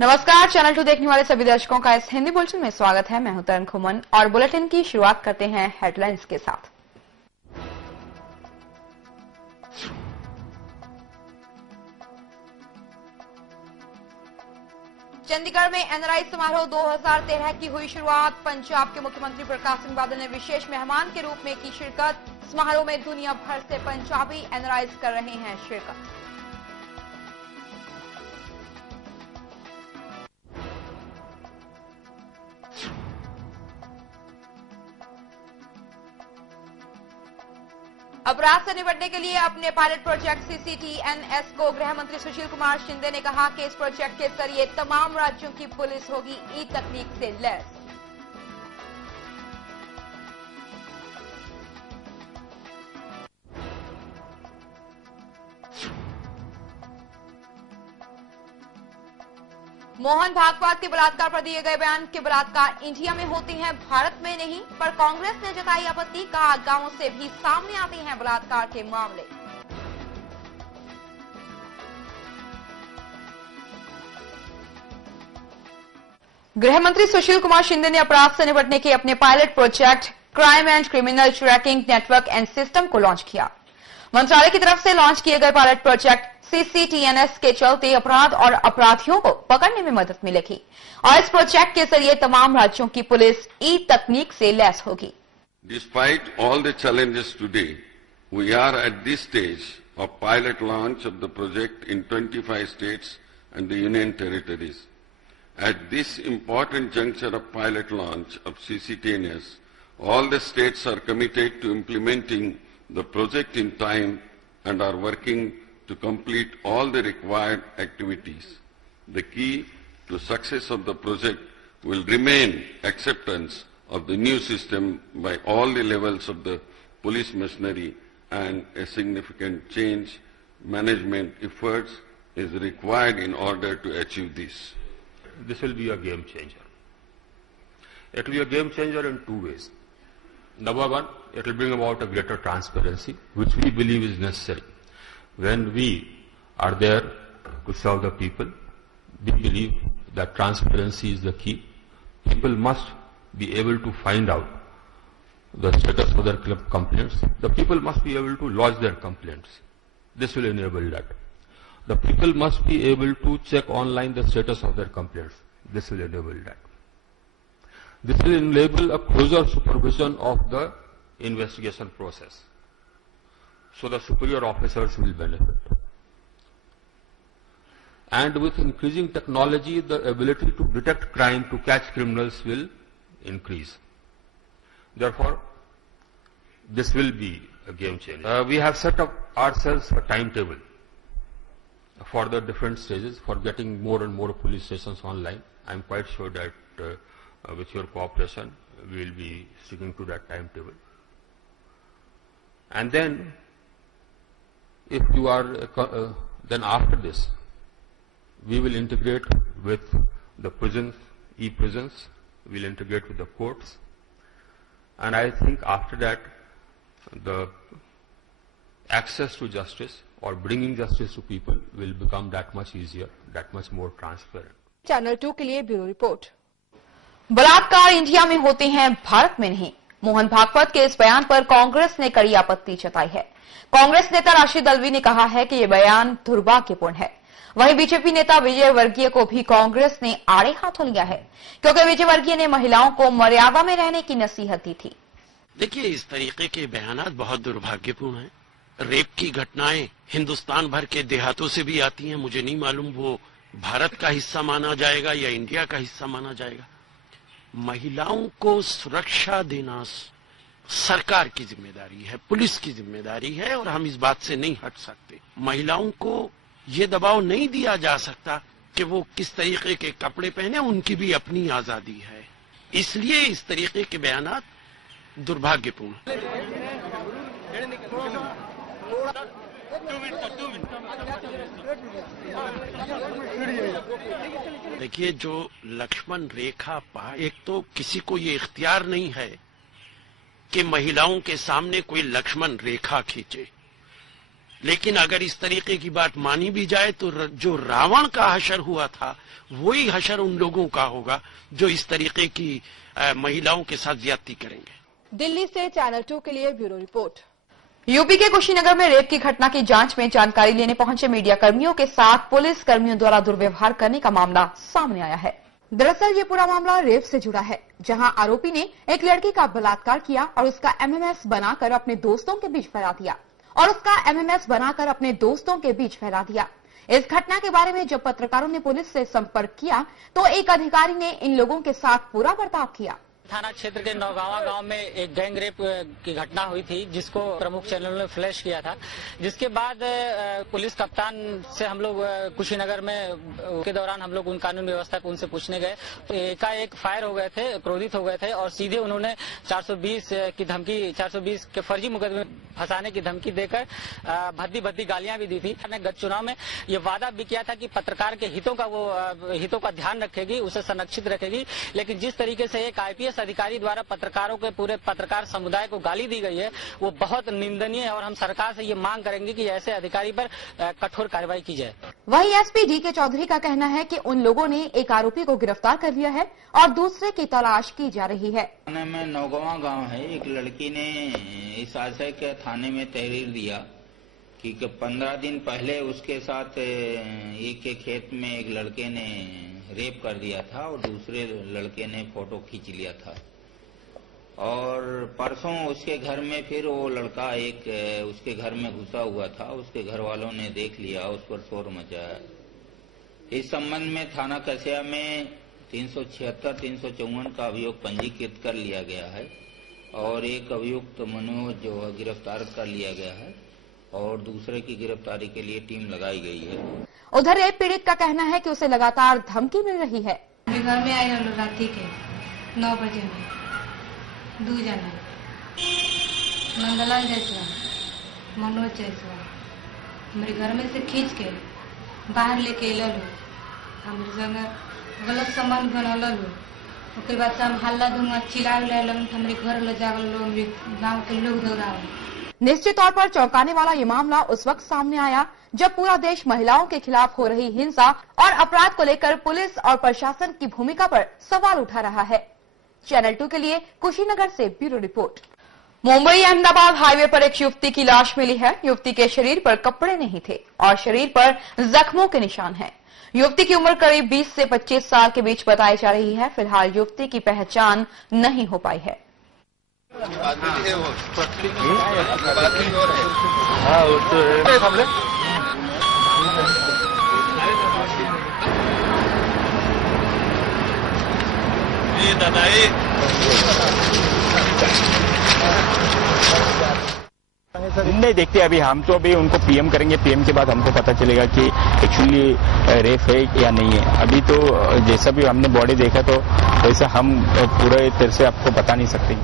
नमस्कार, चैनल 2 देखने वाले सभी दर्शकों का इस हिंदी बुलेटिन में स्वागत है। मैं हूं तरन खुमन और बुलेटिन की शुरुआत करते हैं हेडलाइंस के साथ। चंडीगढ़ में एनआरआई समारोह 2013 की हुई शुरुआत। पंजाब के मुख्यमंत्री प्रकाश सिंह बादल ने विशेष मेहमान के रूप में की शिरकत। समारोह में दुनिया भर से पंजाबी एनआरआईज कर रहे हैं शिरकत। अपराध से निपटने के लिए अपने पायलट प्रोजेक्ट CCTNS को गृह मंत्री सुशील कुमार शिंदे ने कहा कि इस प्रोजेक्ट के जरिए तमाम राज्यों की पुलिस होगी ई-तकनीक से लैस। मोहन भागवत के बलात्कार पर दिए गए बयान के बलात्कार इंडिया में होते हैं, भारत में नहीं, पर कांग्रेस ने जताई आपत्ति। कहा गांवों से भी सामने आते हैं बलात्कार के मामले। गृह मंत्री सुशील कुमार शिंदे ने अपराध से निपटने के अपने pilot project crime and criminal tracking network and system को लॉन्च किया। मंत्रालय की तरफ से लॉन्च किए गए पायलट प्रोजेक्ट CCTNS के चलते अपराध और अपराधियों को पकड़ने में मदद मिलेगी और इस प्रोजेक्ट के जरिए तमाम राज्यों की पुलिस ई-तकनीक से लैस होगी। Despite all the challenges today, we are at this stage of pilot launch of the project in 25 states and the Union Territories. At this important juncture of pilot launch of CCTNS, all the states are committed to implementing the project in time and are working to complete all the required activities. The key to success of the project will remain acceptance of the new system by all the levels of the police machinery, and a significant change management efforts is required in order to achieve this. This will be a game changer. It will be a game changer in two ways. Number one, it will bring about a greater transparency, which we believe is necessary. When we are there to serve the people, we believe that transparency is the key. People must be able to find out the status of their complaints. The people must be able to lodge their complaints. This will enable that. The people must be able to check online the status of their complaints. This will enable that. This will enable a closer supervision of the investigation process. So the superior officers will benefit. And with increasing technology, the ability to detect crime, to catch criminals will increase. Therefore, this will be a game changer. We have set up ourselves a timetable for the different stages for getting more and more police stations online. I am quite sure that with your cooperation, we will be sticking to that timetable. And then, if you are, then after this, we will integrate with the prisons, e-prisons, we will integrate with the courts, and I think after that, the access to justice or bringing justice to people will become that much easier, that much more transparent. Channel 2 के लिए bureau report. बलात्कार India में होते हैं, भारत में नहीं। मोहन भागवत के इस बयान पर कांग्रेस ने कड़ी आपत्ति जताई है। कांग्रेस नेता राशिद अल्वी ने कहा है कि यह बयान दुर्भाग्यपूर्ण है। वहीं बीजेपी नेता विजय वर्गीय को भी कांग्रेस ने आड़े हाथों लिया है, क्योंकि विजय वर्गीय ने महिलाओं को मर्यादा में रहने की नसीहत दी थी। देखिए, इस तरीके के बयानात बहुत दुर्भाग्यपूर्ण हैं। रेप की घटनाएं हिंदुस्तान भर के देहातों से भी आती हैं। मुझे नहीं मालूम वो भारत का हिस्सा माना जाएगा या इंडिया का हिस्सा माना जाएगा। महिलाओं को सुरक्षा देना सरकार की जिम्मेदारी है, पुलिस की जिम्मेदारी है, और हम इस बात से नहीं हट सकते। महिलाओं को ये दबाव नहीं दिया जा सकता कि वो किस तरीके के कपड़े पहने, उनकी भी अपनी आजादी है। इसलिए इस तरीके के बयानात दुर्भाग्यपूर्ण। देखिए, जो लक्ष्मण रेखा एक तो किसी को ये इख्तियार नहीं है कि महिलाओं के सामने कोई लक्ष्मण रेखा खींचे। लेकिन अगर इस तरीके की बात मानी भी जाए तो जो रावण का हशर हुआ था वही हशर उन लोगों का होगा जो इस तरीके की महिलाओं के साथ ज्यादती करेंगे। दिल्ली से चैनल 2 के लिए ब्यूरो रिपोर्ट। यूपी के कुशीनगर में रेप की घटना की जांच में जानकारी लेने पहुंचे मीडिया कर्मियों के साथ पुलिस कर्मियों द्वारा दुर्व्यवहार करने का मामला सामने आया है। दरअसल ये पूरा मामला रेप से जुड़ा है, जहां आरोपी ने एक लड़की का बलात्कार किया और उसका एमएमएस बनाकर अपने दोस्तों के बीच फैला दिया। इस घटना के बारे में जब पत्रकारों ने पुलिस से संपर्क किया तो एक अधिकारी ने इन लोगों के साथ बुरा बर्ताव किया। थाना क्षेत्र के नौगावा गांव में एक गैंग रेप की घटना हुई थी, जिसको प्रमुख चैनलों ने फ्लैश किया था। जिसके बाद पुलिस कप्तान से हम लोग कुशीनगर में के दौरान हम लोग उन कानून व्यवस्था को उनसे पूछने गए तो एकाएक फायर हो गए थे, क्रोधित हो गए थे और सीधे उन्होंने 420 के फर्जी मुकदमे फंसाने की धमकी देकर भद्दी गालियां भी दी थी। गत चुनाव में ये वादा भी किया था कि पत्रकार के हितों का ध्यान रखेगी, उसे संरक्षित रखेगी, लेकिन जिस तरीके से एक आईपीएस अधिकारी द्वारा पत्रकारों के पूरे पत्रकार समुदाय को गाली दी गई है वो बहुत निंदनीय है और हम सरकार से ये मांग करेंगे कि ऐसे अधिकारी पर कठोर कार्रवाई की जाए। वहीं एसपी डी.के. चौधरी का कहना है कि उन लोगों ने एक आरोपी को गिरफ्तार कर लिया है और दूसरे की तलाश की जा रही है। थाने में नौगावा गांव है, एक लड़की ने इस आशय के थाने में तहरीर दिया कि 15 दिन पहले उसके साथ एक के खेत में एक लड़के ने रेप कर दिया था और दूसरे लड़के ने फोटो खींच लिया था और परसों उसके घर में फिर वो लड़का उसके घर में घुसा हुआ था। उसके घर वालों ने देख लिया, उस पर शोर मचाया। इस संबंध में थाना कसिया में 376-354 का अभियोग पंजीकृत कर लिया गया है और एक अभियुक्त मनोज जो गिरफ्तार कर लिया गया है और दूसरे की गिरफ्तारी के लिए टीम लगाई गई है। उधर रेप पीड़ित का कहना है कि उसे लगातार धमकी मिल रही है। मेरे घर में आए रात के 9 बजे में 2 जना नंदलाल जायसवाल, मनोज जायसवाल मेरे घर में से खींच के बाहर लेके लो, हमारे संग गलत संबंध बना लो। उसके बाद से हम हल्ला दूंगा चिल्ला हमारे घर ले जागल लो, हमारे गाँव के लोग दौड़ा। निश्चित तौर पर चौंकाने वाला ये मामला उस वक्त सामने आया जब पूरा देश महिलाओं के खिलाफ हो रही हिंसा और अपराध को लेकर पुलिस और प्रशासन की भूमिका पर सवाल उठा रहा है। चैनल 2 के लिए कुशीनगर से bureau report. Mumbai Ahmedabad highway पर एक युवती की लाश मिली है। युवती के शरीर पर कपड़े नहीं थे और शरीर पर जख्मों के निशान हैं। युवती की उम्र करीब 20 से 25 साल के बीच बताई जा रही है। फिलहाल युवती की पहचान नहीं हो पाई है। नहीं देखते अभी हम तो अभी उनको पीएम करेंगे। पीएम के बाद हमको पता चलेगा कि एक्चुअली रेप है या नहीं है। अभी तो जैसा भी हमने बॉडी देखा तो वैसा हम पूरे तरह से आपको बता नहीं सकते।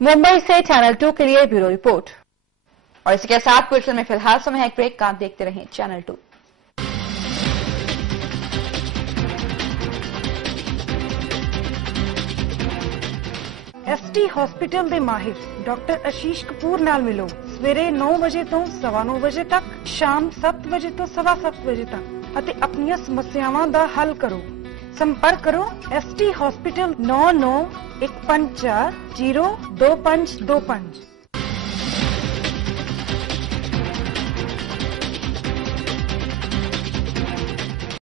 मुंबई से चैनल 2 के लिए ब्यूरो रिपोर्ट। और इसके साथ बुलेटिन में फिलहाल समय है एक ब्रेक का। देखते रहें चैनल 2। एसटी हॉस्पिटल ਦੇ ਮਾਹਿਰ ਡਾਕਟਰ ਆਸ਼ੀਸ਼ ਕਪੂਰ ਨਾਲ ਮਿਲੋ ਸਵੇਰੇ 9 ਵਜੇ ਤੋਂ 9:15 ਵਜੇ ਤੱਕ, ਸ਼ਾਮ 7 ਵਜੇ ਤੋਂ 7:15 ਵਜੇ ਤੱਕ ਅਤੇ ਆਪਣੀਆਂ ਸਮੱਸਿਆਵਾਂ ਦਾ ਹੱਲ ਕਰੋ। संपर्क करो एसटी हॉस्पिटल 9915402525।